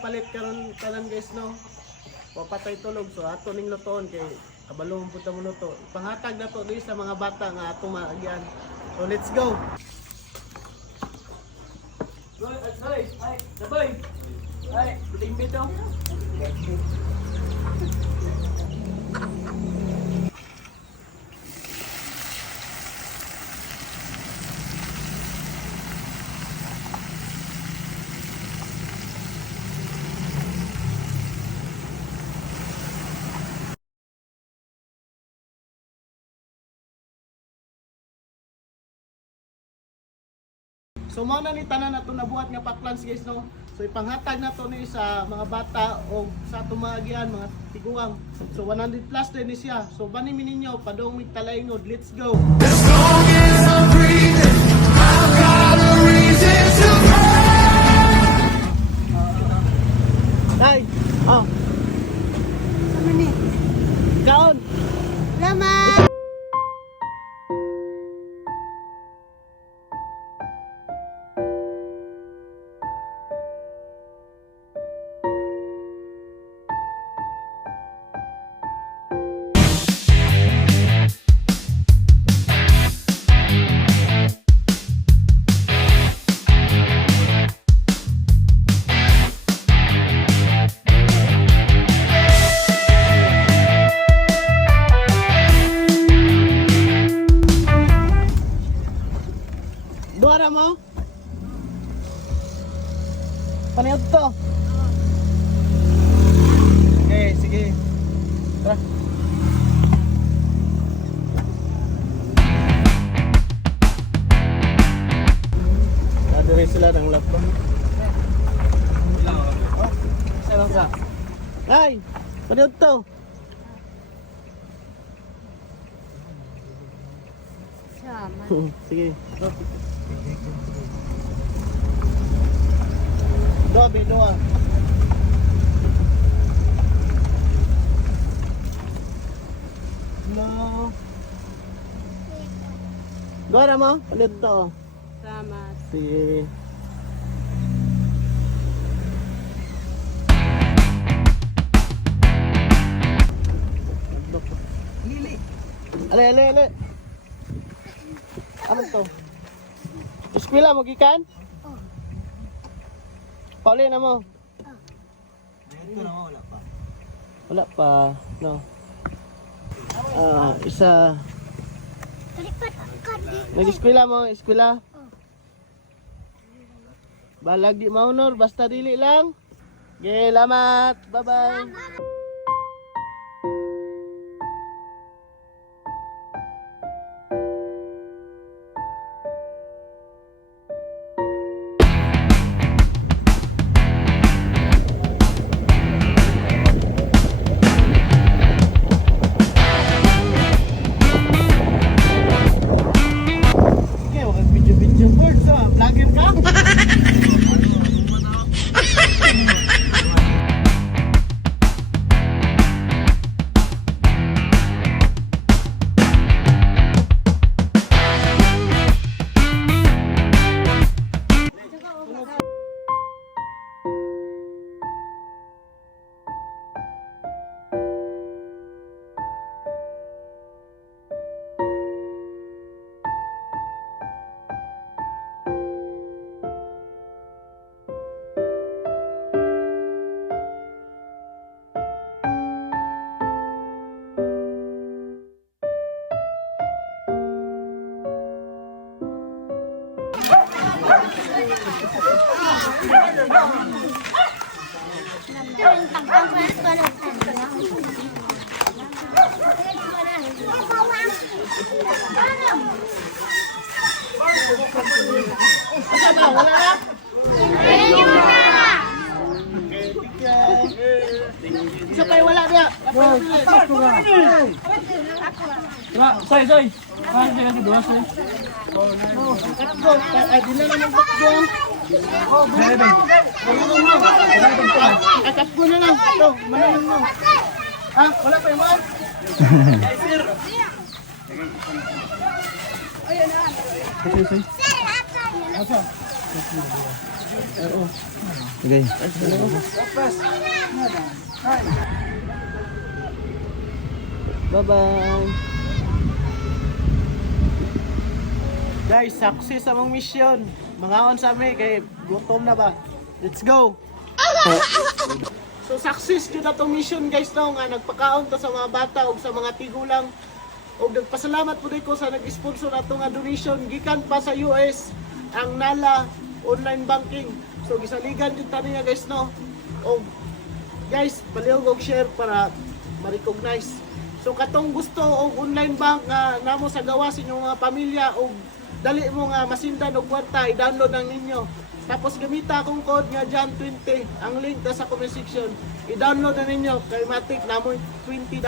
palit karon tanan guys no. Papatay tulog so ato ning lutoon kay kabalong punta mo luto. Panghatag na to sa mga bata nga ato maagyan. So let's go. Sabay. Ay, bilimbi daw. So mao na ni tanan nato nabuhat nga paklans guys no. So ipanghatag nato ni sa mga bata o sa tumagyan mga tiguang. So 100 plus din ni siya. So bani mi ninyo padong mig talaingod. Let's go. As long as I'm breathing, I've got a reason to Tay. Oh. Ano ni? Kaon. Salamat! Duara mo? Paniod to. Okay, sige. Tara. Nadiri sila ng laptop. Saan ka? Ay! Paniod to. Salamat. Sige. Dobi, doa. No. Dora mo? Ulit to. Salamat. Sige. Lili. Ale. Ano to? Eskwela mo gikan? Pauli na mo? Ito na wala pa. Wala pa, no. Isa. Nag-eskwela mo, eskwela? Balag di maunor, basta dili lang. Okay, salamat. Bye-bye. Okay, wag video birds ah. Vlogger ka? Asa ba? Wala na? Isa pa yung wala niya. Soy. Ano siya kasi duwas eh? Katgo. Ay, di na naman katgo. Ay, katgo na lang. Ito, mananong mo. Ha? Wala pa yung man? Ay, sir. Asa? Oo. Okay. Bye-bye. Guys, success sa mong mission. Mangaon sa amin kay gutom na ba? Let's go! So success jud na tong mission guys no nga nagpakaon ta sa mga bata ug sa mga tigulang. Og nagpasalamat pud ko sa nag-sponsor ato nga donation gikan pa sa US ang Nala online banking. So gisaligan jud ta niya guys no. Og guys, palihog og share para ma-recognize. So katong gusto og online bank nga namo sa gawa sa inyong mga pamilya og dali mo nga masindan og kwarta i-download ang ninyo. Tapos gamita akong code nga Jan20. Ang link ta sa comment section. I-download na ninyo kay matik namo $20.